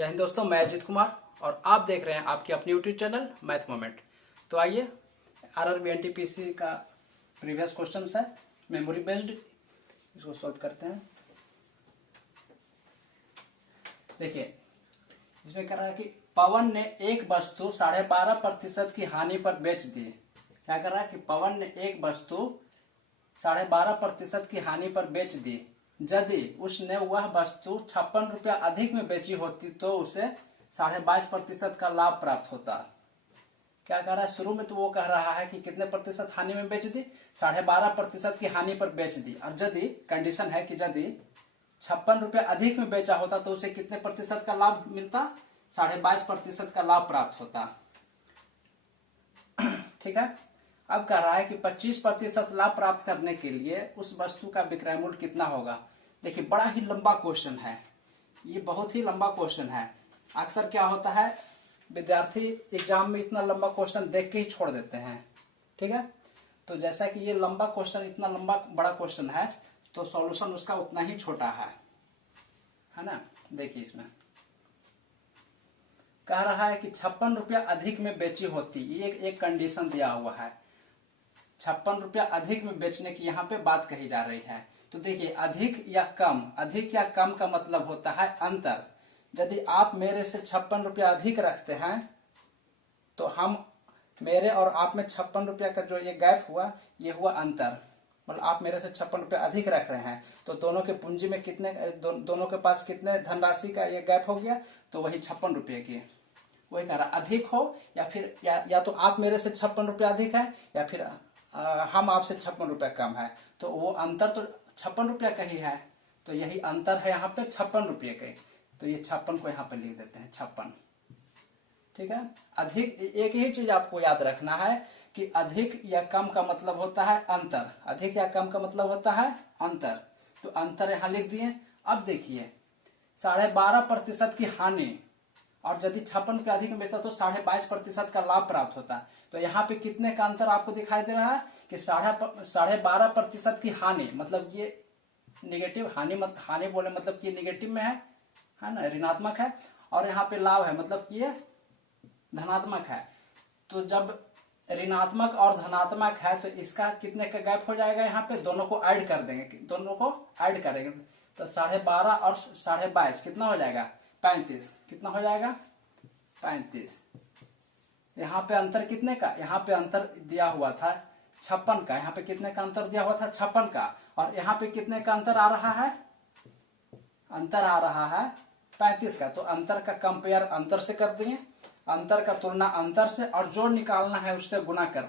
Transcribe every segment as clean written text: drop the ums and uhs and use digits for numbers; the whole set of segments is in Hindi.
जय हिंद दोस्तों, मैं अजीत कुमार और आप देख रहे हैं आपके अपने यूट्यूब चैनल मैथ मोमेंट। तो आइए आरआरबी एनटीपीसी का प्रीवियस क्वेश्चन है मेमोरी बेस्ड, इसको सॉल्व करते हैं। देखिए इसमें कह रहा है कि पवन ने एक वस्तु 12.5% की हानि पर बेच दी। क्या कर रहा है कि पवन ने एक वस्तु 12.5% की हानि पर बेच दी। यदि उसने वह वस्तु 56 रुपया अधिक में बेची होती तो उसे 22.5% का लाभ प्राप्त होता। क्या कह रहा है, शुरू में तो वो कह रहा है कि कितने प्रतिशत हानि में बेच दी, 12.5% की हानि पर बेच दी। और यदि कंडीशन है कि यदि 56 रुपया अधिक में बेचा होता तो उसे कितने प्रतिशत का लाभ मिलता, 22.5% का लाभ प्राप्त होता। ठीक है। अब कह रहा है कि 25% लाभ प्राप्त करने के लिए उस वस्तु का विक्रय मूल्य कितना होगा। देखिए बड़ा ही लंबा क्वेश्चन है, ये बहुत ही लंबा क्वेश्चन है। अक्सर क्या होता है, विद्यार्थी एग्जाम में इतना लंबा क्वेश्चन देख के ही छोड़ देते हैं। ठीक है, तो जैसा कि ये लंबा क्वेश्चन, इतना लंबा बड़ा क्वेश्चन है तो सॉल्यूशन उसका उतना ही छोटा है ना। देखिए इसमें कह रहा है कि 56 रुपया अधिक में बेची होती, ये एक कंडीशन दिया हुआ है। 56 रुपया अधिक में बेचने की यहाँ पे बात कही जा रही है। तो देखिए अधिक या कम का मतलब होता है अंतर। यदि आप मेरे से 56 रुपया अधिक रखते हैं तो हम मेरे और आप में 56 रुपया का जो ये गैप हुआ, ये हुआ अंतर। मतलब आप मेरे से 56 रुपया अधिक रख रहे हैं तो दोनों के पूंजी में कितने दोनों के पास कितने धनराशि का ये गैप हो गया, तो वही 56 रुपये की। वही कह रहा अधिक हो या फिर या तो आप मेरे से 56 रुपया अधिक है या फिर हम आपसे 56 रुपया कम है, तो वो अंतर तो 56 रुपया का ही है। तो यही अंतर है यहाँ पे 56 रुपये के, तो ये 56 को यहाँ पे लिख देते हैं 56। ठीक है। अधिक, एक ही चीज आपको याद रखना है कि अधिक या कम का मतलब होता है अंतर। अधिक या कम का मतलब होता है अंतर, तो अंतर यहाँ लिख दिए। अब देखिए 12.5% की हानि, और यदि 56 रुपया अधिक में बेचता तो 22.5% का लाभ प्राप्त होता। तो यहाँ पे कितने का अंतर आपको दिखाई दे रहा है कि 12.5% की हानि, मतलब ये निगेटिव हानि बोले मतलब कि निगेटिव में है ना, ऋणात्मक है। और यहाँ पे लाभ है मतलब कि ये धनात्मक है। तो जब ऋणात्मक और धनात्मक है तो इसका कितने का गैप हो जाएगा, यहाँ पे दोनों को ऐड कर देंगे, दोनों को ऐड करेंगे तो 12.5 और 22.5 कितना हो जाएगा, 35। कितना हो जाएगा, 35। यहाँ पे अंतर कितने का, यहाँ पे अंतर दिया हुआ था 56 का, यहाँ पे कितने का अंतर दिया हुआ था 56 का, और यहाँ पे कितने का अंतर आ रहा है, अंतर आ रहा है 35 का। तो अंतर का कंपेयर अंतर से कर देंगे, अंतर का तुलना अंतर से, और जो निकालना है उससे गुना कर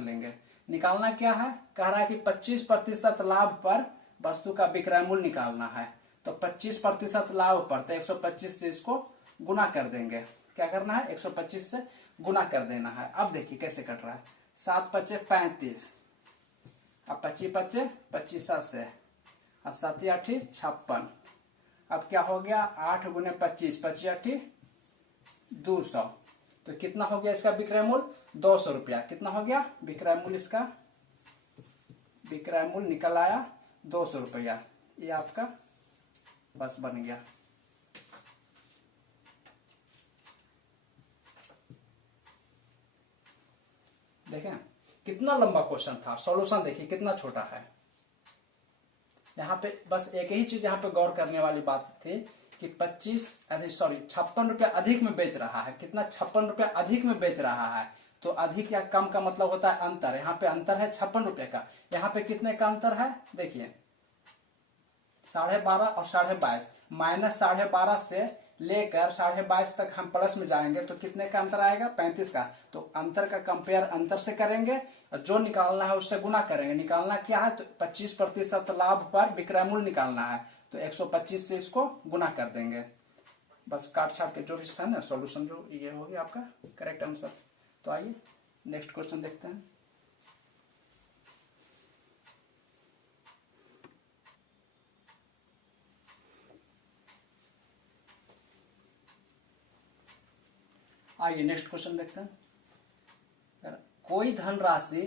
लेंगे। निकालना क्या है, कह रहा है कि 25% लाभ पर वस्तु का विक्रय मूल्य निकालना है। तो 25% लाभ पर तो 125 से इसको गुना कर देंगे। क्या करना है, 125 से गुना कर देना है। अब देखिए कैसे कट रहा है, 7 पचे 35, अब 25 पचे 25 से, और 7 8 56। अब क्या हो गया, 8 गुने 25, 25 8 200। तो कितना हो गया इसका विक्रय मूल्य, 200 रुपया। कितना हो गया विक्रय मूल्य, इसका विक्रय मूल्य निकल आया 200 रुपया। ये आपका बस बन गया। देखें कितना लंबा क्वेश्चन था, सॉल्यूशन देखिए कितना छोटा है। यहाँ पे बस एक ही चीज यहाँ पे गौर करने वाली बात थी कि 56 रुपया अधिक में बेच रहा है। कितना, 56 रुपया अधिक में बेच रहा है। तो अधिक या कम का मतलब होता है अंतर। यहाँ पे अंतर है 56 रुपये का। यहाँ पे कितने का अंतर है, देखिए 12.5 और 22.5, माइनस 12.5 से लेकर 22.5 तक हम प्लस में जाएंगे तो कितने का अंतर आएगा, 35 का। तो अंतर का कंपेयर अंतर से करेंगे और जो निकालना है उससे गुना करेंगे। निकालना क्या है, तो 25% लाभ पर विक्रय मूल्य निकालना है, तो 125 से इसको गुना कर देंगे। बस काट छाट के जो भी है ना सॉल्यूशन, जो ये हो गया आपका करेक्ट आंसर। तो आइए नेक्स्ट क्वेश्चन देखते हैं। आइए नेक्स्ट क्वेश्चन देखते हैं। कोई धनराशि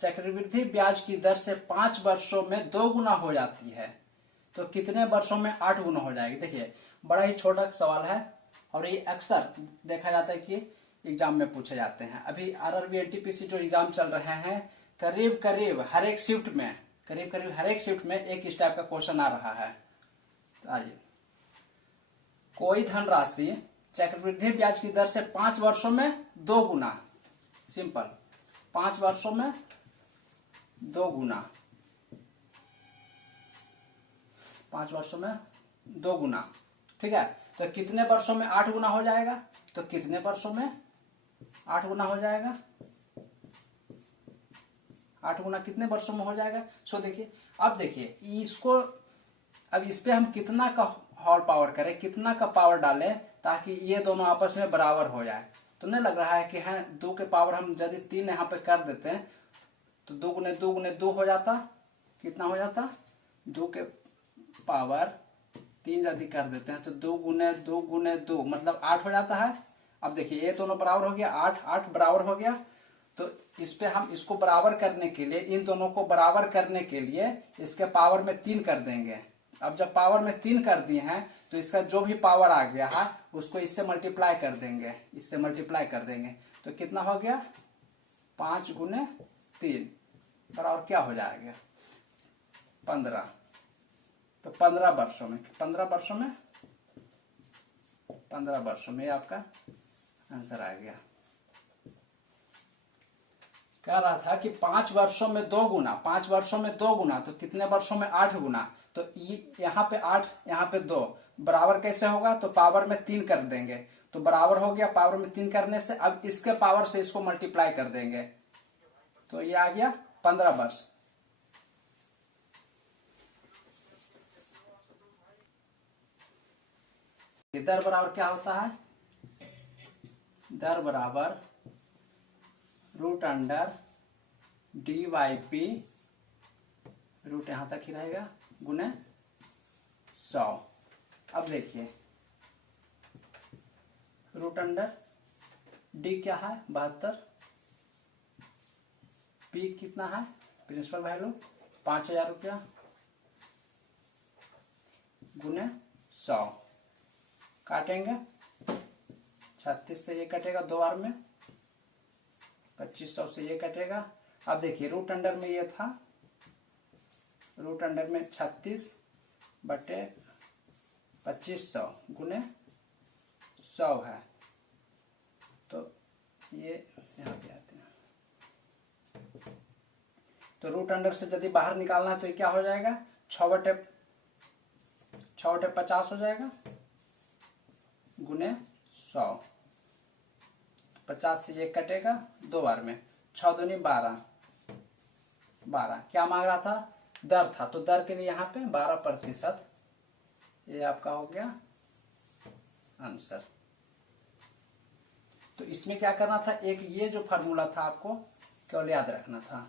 चक्रवृद्धि ब्याज की दर से 5 वर्षों में 2 गुना हो जाती है। तो कितने वर्षों में 8 गुना हो जाएगी। देखिए बड़ा ही छोटा सवाल है और ये अक्सर देखा जाता है कि एग्जाम में पूछे जाते हैं। अभी आरआरबी एनटीपीसी जो एग्जाम चल रहे हैं करीब करीब हर एक शिफ्ट में एक इस टाइप का क्वेश्चन आ रहा है। तो आइए, कोई धनराशि चक्रवृद्धि ब्याज की दर से 5 वर्षों में 2 गुना, सिंपल, 5 वर्षों में 2 गुना, 5 वर्षों में 2 गुना, ठीक है। तो कितने वर्षों में 8 गुना हो जाएगा, तो कितने वर्षों में 8 गुना हो जाएगा, 8 गुना कितने वर्षों में हो जाएगा। सो देखिए, अब देखिए इसको, अब इस पे हम कितना का होल पावर करें, कितना का पावर डालें ताकि ये दोनों आपस में बराबर हो जाए। तो नहीं लग रहा है कि है 2 के पावर हम यदि 3 यहाँ पे कर देते हैं तो 2 गुने 2 गुने 2 हो जाता, कितना हो जाता, 2 के पावर 3 यदि कर देते हैं तो 2 गुने 2 गुने 2 मतलब 8 हो जाता है। अब देखिए ये दोनों बराबर हो गया, 8 8 बराबर हो गया। तो इस पे हम इसको बराबर करने के लिए, इन दोनों को बराबर करने के लिए इसके पावर में 3 कर देंगे। अब जब पावर में 3 कर दिए हैं तो इसका जो भी पावर आ गया है उसको इससे मल्टीप्लाई कर देंगे, इससे मल्टीप्लाई कर देंगे। तो कितना हो गया, 5 गुने 3 बराबर क्या हो जाएगा, 15। तो 15 वर्षों में, 15 वर्षों में आपका आंसर आ गया। कह रहा था कि 5 वर्षों में 2 गुना, 5 वर्षों में 2 गुना, तो कितने वर्षों में 8 गुना। तो यहाँ पे 8, यहाँ पे 2 बराबर कैसे होगा, तो पावर में 3 कर देंगे तो बराबर हो गया। पावर में 3 करने से अब इसके पावर से इसको मल्टीप्लाई कर देंगे तो ये आ गया 15 वर्ष। दर बराबर क्या होता है, दर बराबर root under d y p, root यहां तक ही रहेगा, गुने 100। अब देखिए रूट अंडर डी क्या है 72, पी कितना है प्रिंसिपल वैल्यू 5000 रुपया, गुने 100, काटेंगे 36 से ये कटेगा 2 बार में, 2500 से ये कटेगा। अब देखिए रूट अंडर में ये था, रूट अंडर में 36 बटे 2500 गुने 100 है। तो ये यहाँ पे आते हैं, तो रूट अंडर से यदि बाहर निकालना है तो ये क्या हो जाएगा, 6 बटे 50 हो जाएगा गुने 100, 50 से ये कटेगा 2 बार में, 6 दूनी 12, क्या मांग रहा था, दर था, तो दर के लिए यहाँ पे 12%, ये आपका हो गया आंसर। तो इसमें क्या करना था, एक ये जो फार्मूला था आपको केवल याद रखना था,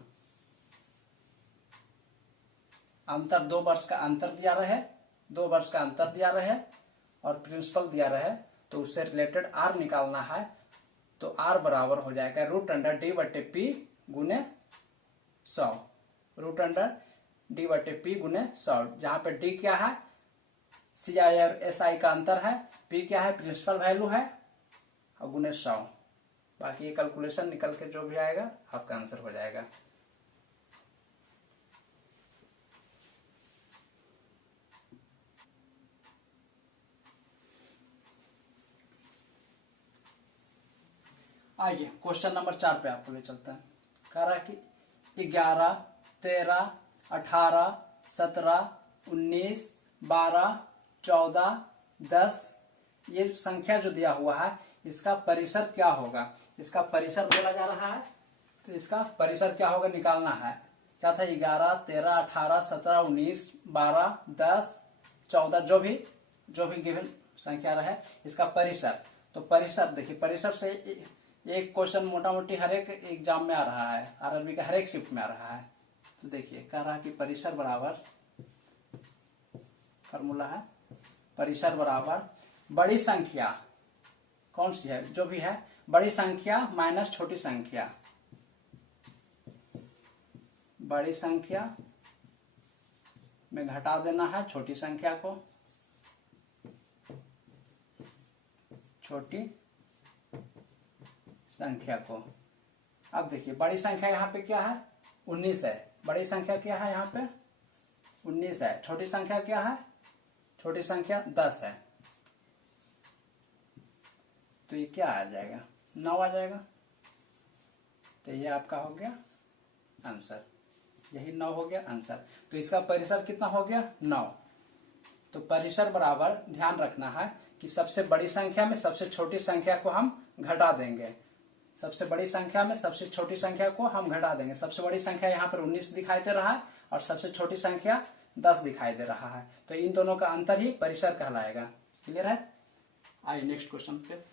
अंतर 2 वर्ष का अंतर दिया रहे, 2 वर्ष का अंतर दिया रहे और प्रिंसिपल दिया रहे तो उससे रिलेटेड आर निकालना है। तो आर बराबर हो जाएगा रूट अंडर डी बटे पी गुने 100, रूट अंडर डी बटे पी गुने 100, जहां पे डी क्या है सी आई और एस आई का अंतर है, पी क्या है प्रिंसिपल वैल्यू है और गुने 100। बाकी ये कैलकुलेशन निकल के जो भी आएगा आपका आंसर हो जाएगा। आइए क्वेश्चन नंबर 4 पे आपको ले चलता है। कह रहा है कि 11, 13, 18, 17, 19, 12, 14, 10 ये संख्या जो दिया हुआ है इसका परिसर क्या होगा, इसका परिसर बोला जा रहा है। तो इसका परिसर क्या होगा निकालना है। क्या था 11, 13, 18, 17, 19, 12, 10, 14 जो भी गिवन संख्या रहे इसका परिसर। तो परिसर देखिए, परिसर से एक क्वेश्चन मोटा मोटी हर एक एग्जाम में आ रहा है, आरआरबी का हर एक शिफ्ट में आ रहा है। तो देखिए कह रहा है कि परिसर बराबर, फॉर्मूला है परिसर बराबर बड़ी संख्या कौन सी है, जो भी है बड़ी संख्या माइनस छोटी संख्या, बड़ी संख्या में घटा देना है छोटी संख्या को, छोटी संख्या को। अब देखिए बड़ी संख्या यहाँ पे क्या है 19 है, बड़ी संख्या क्या है यहाँ पे 19 है, छोटी संख्या क्या है, छोटी संख्या 10 है, तो ये क्या आ जाएगा 9 आ जाएगा। तो ये आपका हो गया आंसर, यही 9 हो गया आंसर। तो इसका परिसर कितना हो गया 9। तो परिसर बराबर ध्यान रखना है कि सबसे बड़ी संख्या में सबसे छोटी संख्या को हम घटा देंगे, सबसे बड़ी संख्या में सबसे छोटी संख्या को हम घटा देंगे। सबसे बड़ी संख्या यहाँ पर 19 दिखाई दे रहा है और सबसे छोटी संख्या 10 दिखाई दे रहा है, तो इन दोनों का अंतर ही परिसर कहलाएगा। क्लियर है? आइए नेक्स्ट क्वेश्चन पे।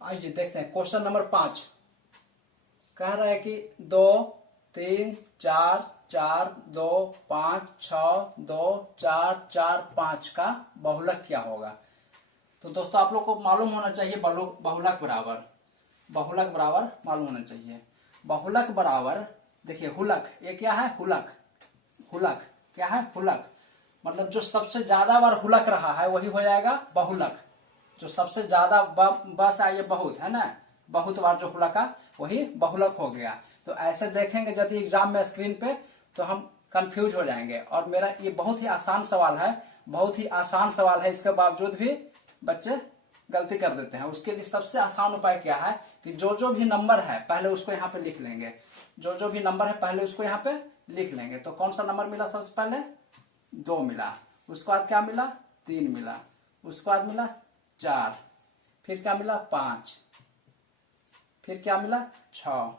आइए देखते हैं क्वेश्चन नंबर 5। कह रहा है कि 2 3 4 4 2 5 6 2 4 4 5 का बहुलक क्या होगा। तो दोस्तों आप लोग को मालूम होना चाहिए बहुलक बराबर, बहुलक बराबर मालूम होना चाहिए। बहुलक बराबर देखिए हुलक, ये क्या है हुलक, हुलक क्या है हुलक, मतलब जो सबसे ज्यादा बार हुलक रहा है वही हो जाएगा बहुलक। जो सबसे ज्यादा बस आइए बहुत है ना, बहुत बार जो हुलका वही बहुलक हो गया। तो ऐसे देखेंगे यदि एग्जाम में स्क्रीन पे तो हम कंफ्यूज हो जाएंगे। और मेरा ये बहुत ही आसान सवाल है, बहुत ही आसान सवाल है, इसके बावजूद भी बच्चे गलती कर देते हैं। उसके लिए सबसे आसान उपाय क्या है कि जो भी नंबर है पहले उसको यहाँ पे लिख लेंगे, जो भी नंबर है पहले उसको यहाँ पे लिख लेंगे। तो कौन सा नंबर मिला सबसे पहले 2 मिला, उसके बाद क्या मिला 3 मिला, उसके बाद मिला 4, फिर क्या मिला 5, फिर क्या मिला 6।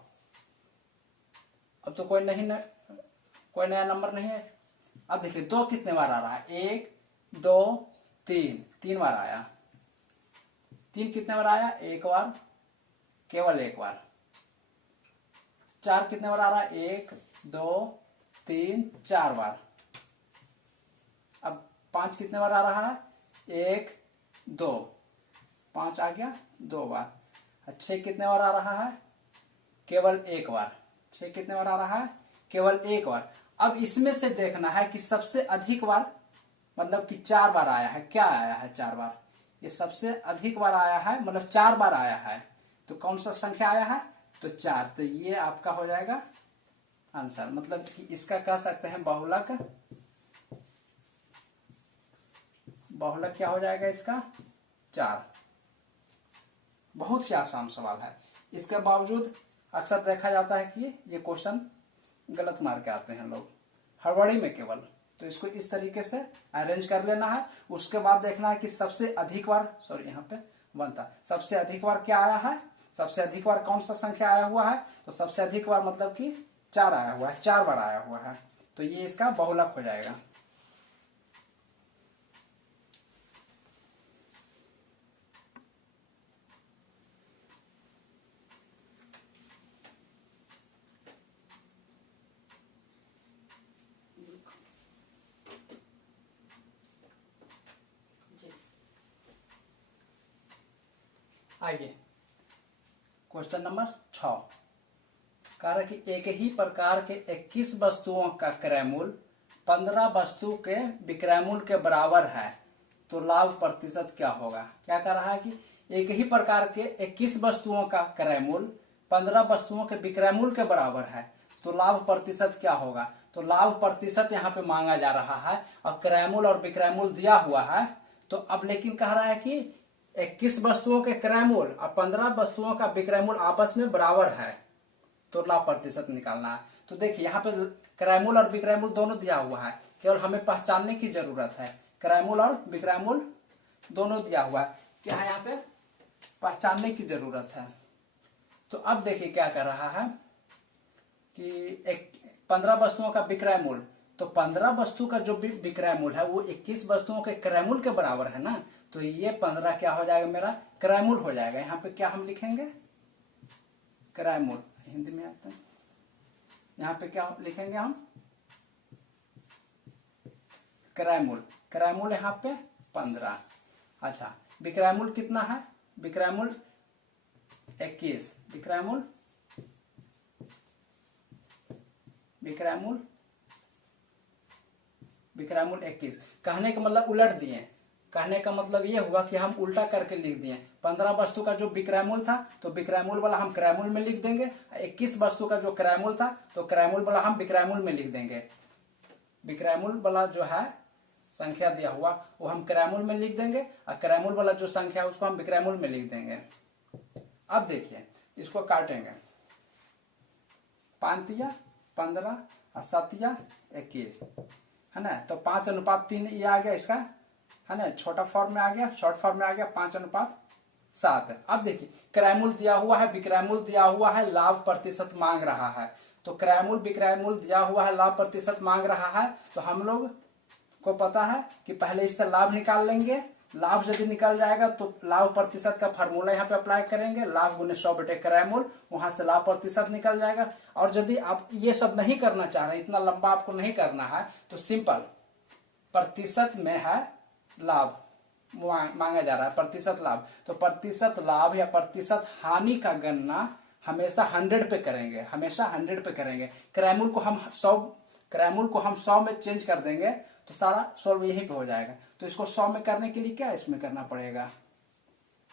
अब तो कोई कोई नया नंबर नहीं है। अब देखिए 2 कितने बार आ रहा है 1 2 3, 3 बार आया। 3 कितने बार आया 1 बार, केवल 1 बार। 4 कितने बार आ रहा है 1 2 3 4 बार। अब 5 कितने बार आ रहा है 1 2, 5 आ गया 2 बार। 6 कितने बार आ रहा है केवल 1 बार, 6 कितने बार आ रहा है केवल 1 बार। अब इसमें से देखना है कि सबसे अधिक बार मतलब कि 4 बार आया है, क्या आया है 4 बार, ये सबसे अधिक बार आया है मतलब 4 बार आया है। तो कौन सा संख्या आया है तो 4, तो ये आपका हो जाएगा आंसर। मतलब कि इसका कह सकते हैं बहुलक, बहुलक क्या हो जाएगा इसका 4। बहुत ही आसान सवाल है, इसके बावजूद अक्सर देखा जाता है कि ये क्वेश्चन गलत मार के आते हैं लोग हड़बड़ी में केवल। तो इसको इस तरीके से अरेंज कर लेना है। उसके बाद देखना है कि सबसे अधिक बार, सॉरी यहाँ पे 1 था, सबसे अधिक बार क्या आया है, सबसे अधिक बार कौन सा संख्या आया हुआ है। तो सबसे अधिक बार मतलब कि 4 आया हुआ है, 4 बार आया हुआ है, तो ये इसका बहुलक हो जाएगा। आइए क्वेश्चन नंबर 6। कह रहा कि एक ही प्रकार के 21 वस्तुओं का क्रय मूल्य 15 वस्तु के विक्रय मूल्य के बराबर है, तो लाभ प्रतिशत क्या होगा। क्या कह रहा है कि एक ही प्रकार के 21 वस्तुओं का क्रय मूल्य 15 वस्तुओं के विक्रय मूल्य के बराबर है, तो लाभ प्रतिशत क्या होगा। तो लाभ प्रतिशत यहाँ पे मांगा जा रहा है और क्रय मूल्य और विक्रय मूल्य दिया हुआ है। तो अब लेकिन कह रहा है कि 21 वस्तुओं के क्रय मूल्य और 15 वस्तुओं का विक्रय मूल्य आपस में बराबर है, तो लाभ प्रतिशत निकालना है। तो देखिए यहाँ पे क्रय मूल्य और विक्रय मूल्य दोनों दिया हुआ है, केवल हमें पहचानने की जरूरत है। क्रय मूल्य और विक्रय मूल्य दोनों दिया हुआ है, क्या है यहाँ पे पहचानने की जरूरत है। तो अब देखिए क्या कर रहा है कि 15 वस्तुओं का विक्रय मूल्य, तो 15 वस्तु का जो विक्रय मूल्य है वो 21 वस्तुओं के क्रय मूल्य के बराबर है ना। तो ये 15 क्या हो जाएगा मेरा क्रय मूल्य हो जाएगा। यहाँ पे क्या हम लिखेंगे क्रय मूल्य, हिंदी में आता है, यहाँ पे क्या लिखेंगे हम क्रय मूल्य। क्रय मूल्य यहाँ पे 15। अच्छा विक्रय मूल्य कितना है, विक्रय मूल्य 21, विक्रयमूल विक्रयमूल विक्रयमूल 21। कहने का मतलब उलट दिए, कहने का मतलब ये हुआ कि हम उल्टा करके लिख दिए। 15 वस्तु का जो विक्रयमूल था तो विक्रयमूल वाला हम क्रयमूल में लिख देंगे, 21 वस्तु का जो क्रयमूल था तो क्रयमूल वाला हम विक्रयमूल में लिख देंगे। विक्रयमूल वाला जो है संख्या दिया हुआ वो हम क्रयमूल में लिख देंगे और क्रयमूल वाला जो संख्या है उसको हम विक्रयमूल में लिख देंगे। अब देखिए इसको काटेंगे, 5 तिया 15 और 7 तिया 21 है ना। तो 5:3 ये आ गया इसका, है ना, छोटा फॉर्म में आ गया, शॉर्ट फॉर्म में आ गया 5:7। अब देखिए क्रयमूल दिया हुआ है, विक्रयमूल दिया हुआ है, लाभ प्रतिशत मांग रहा है। तो क्रयमूल विक्रयमूल दिया हुआ है, लाभ प्रतिशत मांग रहा है, तो हम लोग को पता है कि पहले इससे लाभ निकाल लेंगे। लाभ यदि निकल जाएगा तो लाभ प्रतिशत का फार्मूला यहाँ पे अप्लाई करेंगे, लाभ गुने 100 बटे क्रयमूल, वहां से लाभ प्रतिशत निकल जाएगा। और यदि आप ये सब नहीं करना चाह रहे, इतना लंबा आपको नहीं करना है, तो सिंपल प्रतिशत में है लाभ मांगा जा रहा है, प्रतिशत लाभ। तो प्रतिशत लाभ या प्रतिशत हानि का गणना हमेशा 100 पे करेंगे, हमेशा 100 पे करेंगे। क्रयमूल को हम 100 में चेंज कर देंगे तो सारा सॉल्व यहीं पे हो जाएगा। तो इसको 100 में करने के लिए क्या इसमें करना पड़ेगा,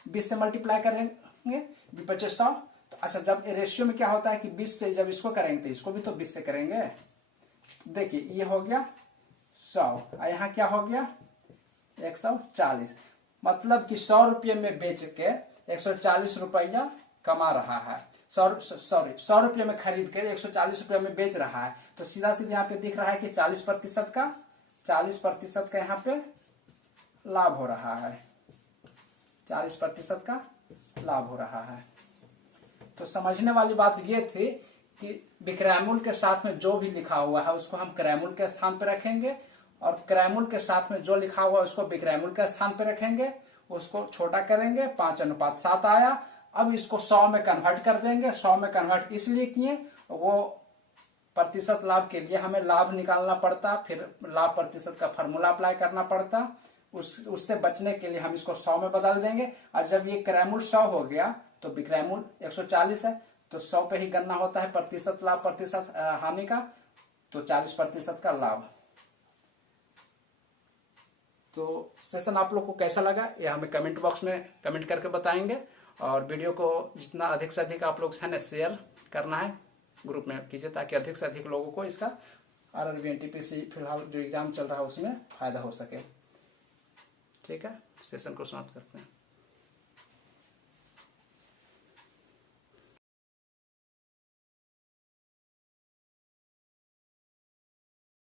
20 से मल्टीप्लाई करेंगे, 25 100। तो अच्छा, जब रेशियो में क्या होता है कि 20 से जब इसको करेंगे तो इसको भी तो 20 से करेंगे। देखिए ये हो गया 100 और यहाँ क्या हो गया 140। मतलब कि 100 रुपये में बेच के 140 रुपया कमा रहा है। 100 रुपये में खरीद कर 140 रुपये में बेच रहा है। तो सीधा सीधा यहाँ पे दिख रहा है कि 40% का यहाँ पे लाभ हो रहा है, 40% का लाभ हो रहा है। तो समझने वाली बात ये थी कि विक्रयमूल के साथ में जो भी लिखा हुआ है उसको हम क्रयमूल के स्थान पर रखेंगे और क्रयमूल के साथ में जो लिखा हुआ है उसको विक्रयमूल के स्थान पर रखेंगे, उसको छोटा करेंगे, 5:7 आया। अब इसको 100 में कन्वर्ट कर देंगे। 100 में कन्वर्ट इसलिए किए, वो प्रतिशत लाभ के लिए हमें लाभ निकालना पड़ता, फिर लाभ प्रतिशत का फॉर्मूला अप्लाई करना पड़ता। उससे बचने के लिए हम इसको 100 में बदल देंगे। और जब ये क्रयमूल 100 हो गया तो विक्रयमूल 140 है, तो 100 पे ही गणना होता है प्रतिशत लाभ प्रतिशत हानि का, तो 40% का लाभ। तो सेशन आप लोग को कैसा लगा ये हमें कमेंट बॉक्स में कमेंट करके बताएंगे। और वीडियो को जितना अधिक से अधिक आप लोग है ना शेयर करना है, ग्रुप में कीजिए, ताकि अधिक से अधिक लोगों को इसका RRB NTPC फिलहाल जो एग्जाम चल रहा है उसमें फायदा हो सके। ठीक है, सेशन को समाप्त करते हैं।